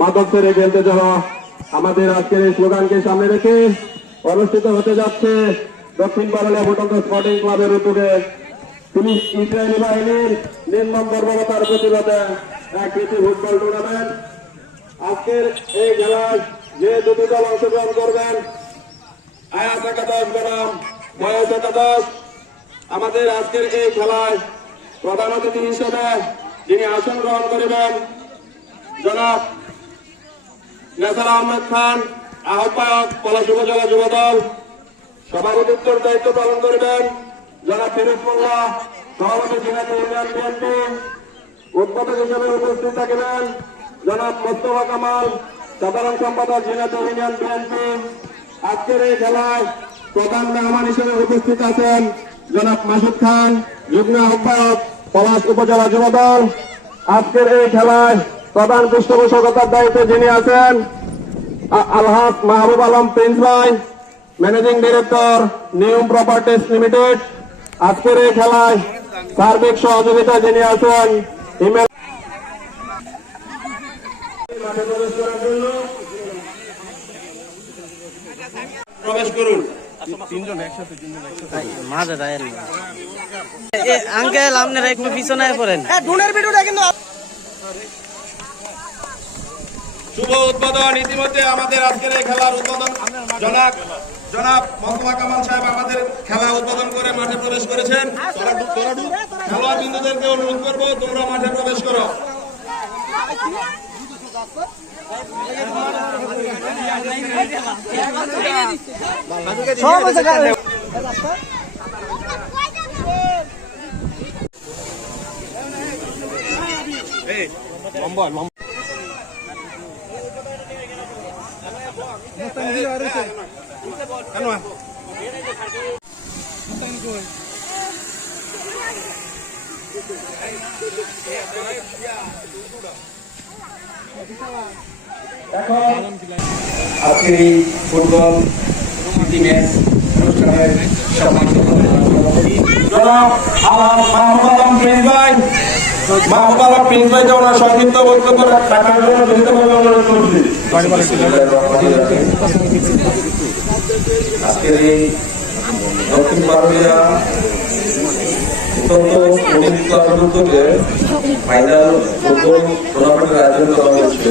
মাদক ছেড়ে খেলতে যাওয়া আমাদের আজকের এই স্লোগানকে সামনে রেখে অনুষ্ঠিত হতে যাচ্ছে দক্ষিণ বারালিয়া ভূতন্ত স্পোর্টিং ক্লাবের উদ্যোগে। ইসরায়েলি বাহিনীর নির্মম প্রতিবাদে এক প্রীতি ফুটবল টুর্নামেন্ট আজকের এই খেলায় যে দুটি দল অংশগ্রহণ করবেন আয়াস একাদশ বনাম, বয়স একাদশ, আমাদের আজকের এই খেলায় প্রধান অতিথি হিসেবে যিনি আসন গ্রহণ করিবেন, জনাব নেসার আহমেদ খান, আহ্বায়ক পলাশ উপজেলা যুবদল, সভাপতিত্বের দায়িত্ব পালন করবেন জনাব ফিরোজ মোল্লা, সভাপতি জিনাত ইউনিয়ন বিএনপি উদ্বোধক হিসেবে উপস্থিত থাকবেন জনাব মোস্তফা কামাল, সাধারণ সম্পাদক জিনাত ইউনিয়ন বিএনপি। আজকের এই খেলায় প্রধান মেহমান হিসেবে উপস্থিত আছেন জনাব মাসুদ খান, যুগ্ম আহ্বায়ক পলাশ উপজেলা যুবদল আজকের এই খেলায় প্রধান পৃষ্ঠপোষকতার দায়িত্বে যিনি আছেন আলহাজ মাহবুব আলম প্রিন্স ভাই, ম্যানেজিং ডিরেক্টর নিউম প্রপার্টিস লিমিটেড। আজকের এই খেলায় সার্বিক সহযোগিতা যিনি আছেন ইমেল প্রবেশ করুন। মাঝে আঙ্কেল আপনারা একটু পিছনে পড়েন। শুভ উদ্বোধন। ইতিমধ্যে আমাদের আজকের এই খেলার উদ্বোধন। জনাব জনাব মোস্তফা কামাল সাহেব আমাদের খেলা উদ্বোধন করে মাঠে প্রবেশ করেছেন। খেলোয়াড় বিন্দুদেরকে অনুরোধ করব তোমরা মাঠে প্রবেশ করো। লম্বা লম্বা Thank you. এই ফুটবল প্রীতি ম্যাচ অনুষ্ঠানের দক্ষিণ ফাইনাল ফুটবল টুর্নামেন্টের আয়োজন করা হয়েছে।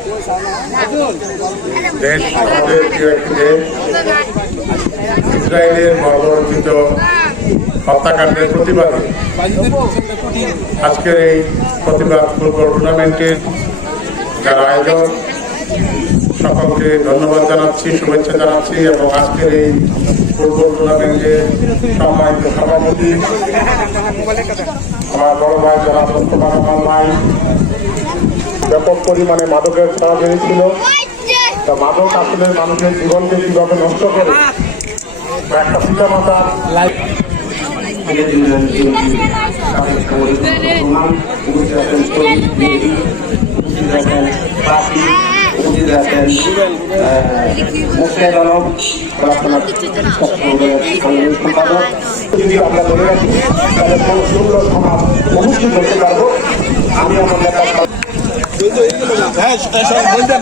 দেশ ইসরায়েলের বর্বরচিত হত্যাকাণ্ডের প্রতিবাদে আজকের এই প্রতিবাদ ফুটবল টুর্নামেন্টের যারা আয়োজক সকলকে ধন্যবাদ জানাচ্ছি, শুভেচ্ছা জানাচ্ছি এবং আজকের এই ফুটবল টুর্নামেন্টের সম্মানিত সভাপতি, আমার বড় ভাই জনাব ভাই ব্যাপক পরিমাণে মাদকের ছাড়া বেড়েছিল তা মাদক আসলে মানুষের জীবনকে কীভাবে নষ্ট করে একটা পিতা আলম পড়াশোনা সম্পাদক যদি আমরা ধরে রাখি তাহলে সুন্দর সমাজ অবশ্যই করতে পারব। আমি আমার নেতা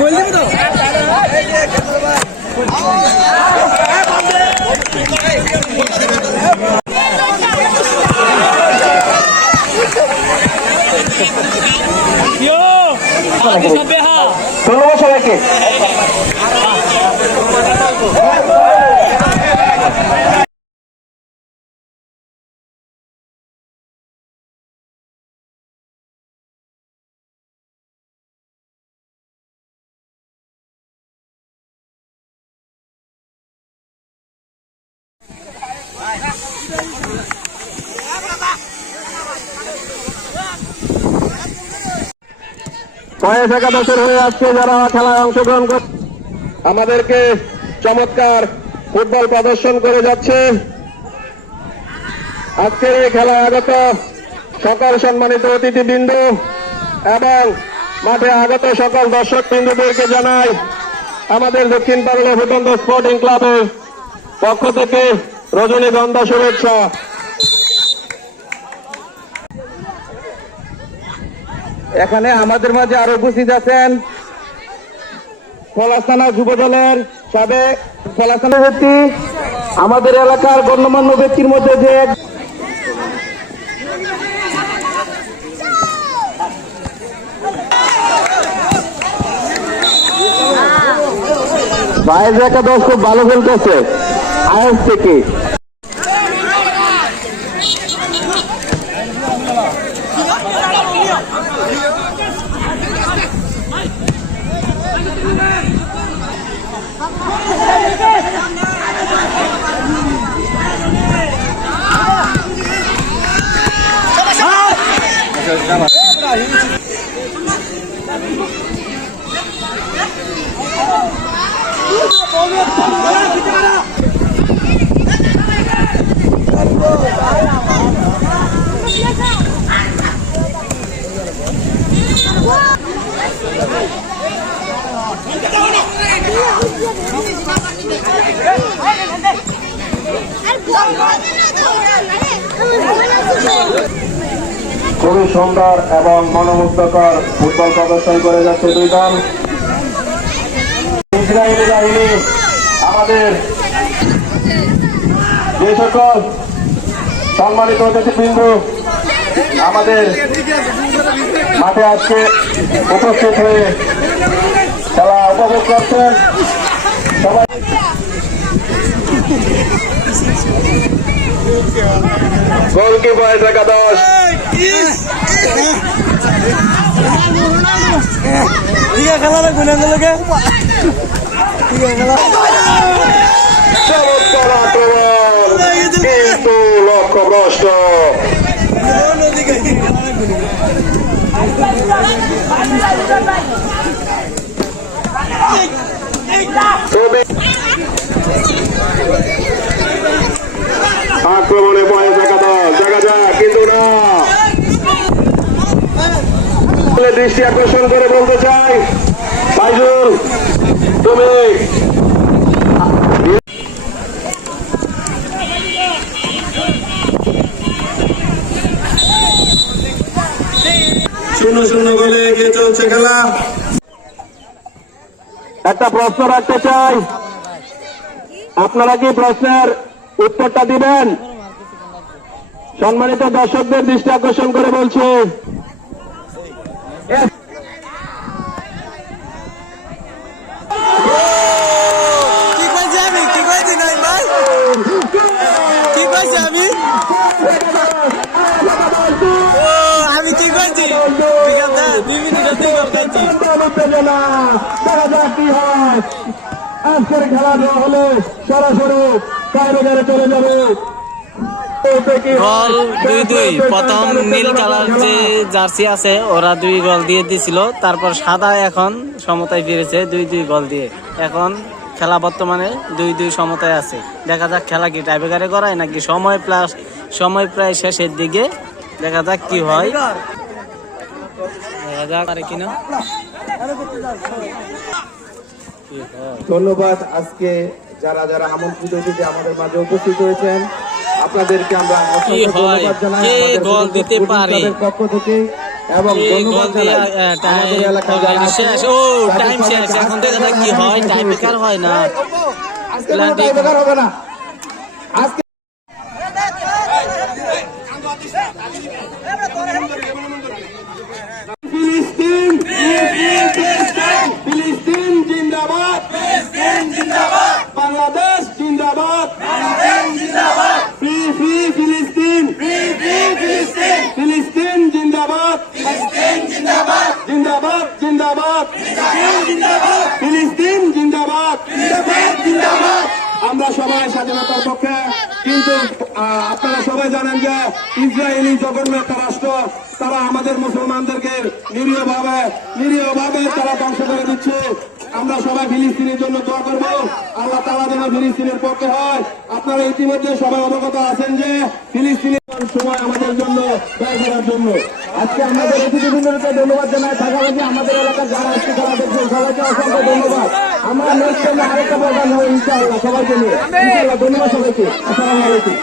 ধন্যবাদ বয়স একাদশের হয়ে আজকে যারা খেলায় অংশগ্রহণ কর আমাদেরকে চমৎকার ফুটবল প্রদর্শন করে যাচ্ছে। আজকের এই খেলায় আগত সকল সম্মানিত অতিথিবৃন্দ এবং মাঠে আগত সকল দর্শক বিন্দুদেরকে জানাই, আমাদের দক্ষিণ পারলে ভূতন্ত স্পোর্টিং ক্লাবের পক্ষ থেকে রজনীগন্ধা শুভেচ্ছা। এখানে আমাদের মাঝে আরও উপস্থিত আছেন পলাশানা যুব দলের সাবেক পলাশানা ব্যক্তি, আমাদের এলাকার গণ্যমান্য ব্যক্তির মধ্যে যে বাইরে একাদশ খুব ভালো খেলতেছে। আয়াস থেকে। খুবই সুন্দর এবং মনোমুগ্ধকর ফুটবল প্রদর্শন করে যাচ্ছে দুই দল। ইসরায়েলি বাহিনী আমাদের যে সকল সম্মানিত অতিথিবৃন্দ আমাদের মাঠে আজকে উপস্থিত হয়ে খেলা উপভোগ করছেন। সবাই গোলকিপার একাদশ। চমৎকার আক্রমণ কিন্তু লক্ষ্য ভ্রষ্ট। খুবই আক্রমণে বয়স একাদশ দেখা যাক, কিন্তু না। দৃষ্টি আকর্ষণ করে বলতে চাই। বাইজুল, তুমি শূন্য শূন্য গোলে এগিয়ে চলছে খেলা। একটা প্রশ্ন রাখতে চাই। আপনারা কি প্রশ্নের উত্তরটা দিবেন? সম্মানিত দর্শকদের দৃষ্টি আকর্ষণ করে বলছি। আমি? উত্তেজনা দেখা যাক কি হয়। আজকের খেলা দেওয়া হলে সরাসরি কায়রোগারে চলে যাবে। গোল দুই দুই। প্রথম নীল কালার যে জার্সি আছে ওরা দুই গোল দিয়ে দিছিল। তারপর সাদা এখন সমতায় ফিরেছে দুই দুই গোল দিয়ে। এখন খেলা বর্তমানে দুই দুই সমতায় আছে। দেখা যাক খেলা কি টাইব্রেকারে করায় নাকি সময় প্লাস সময় প্রায় শেষের দিকে। দেখা যাক কি হয়। দেখা যাক পারে কিনা। কি ধন্যবাদ আজকে যারা যারা আমন্ত্রিত অতিথি আমাদের মাঝে উপস্থিত হয়েছেন আপনাদেরকে আমরা অসংখ্য ধন্যবাদ জানাই। গোল দিতে পারে? পক্ষ থেকে এবং ধন্যবাদ জানাই আমাদের এলাকায় যারা শেষ। ও টাইম শেষ। এখন আজকে দেখা যাক কি হয়? টাইম বেকার হয় না। আজকে কোনো টাইব্রেকার হবে না। আজকে ফিলিস্তিন ফিলিস্তিন জিন্দাবাদ বাংলাদেশ জিন্দাবাদ ফ্রি ফ্রি ফিলিস্তিন ফিলিস্তিন জিন্দাবাদ জিন্দাবাদ জিন্দাবাদ। ফিলিস্তিন জিন্দাবাদ। জিন্দাবাদ আমরা সবাই স্বাধীনতার পক্ষে, কিন্তু আপনারা সবাই জানেন যে ইসরায়েলি জঘন্য একটা রাষ্ট্র, তারা আমাদের মুসলমানদেরকে নিরীহভাবে নিরীহভাবে তারা ধ্বংস করে দিচ্ছে। আমরা সবাই ফিলিস্তিনের জন্য দোয়া করব। আল্লাহ তালা যেন ফিলিস্তিনের পক্ষে হয়। আপনারা ইতিমধ্যে সবাই অবগত আছেন যে ফিলিস্তিনের সময় আমাদের জন্য ব্যয় করার জন্য। আজকে আমাদের অতিথিবৃন্দকে ধন্যবাদ জানাই পাশাপাশি আমাদের এলাকার যারা আজকে খেলা দেখছেন সবাইকে অসংখ্য ধন্যবাদ। আমরা নেক্সট টাইমে আরেকটা প্রোগ্রাম হবে ইনশাআল্লাহ সবাইকে নিয়ে। ধন্যবাদ সবাইকে। আসসালামু আলাইকুম।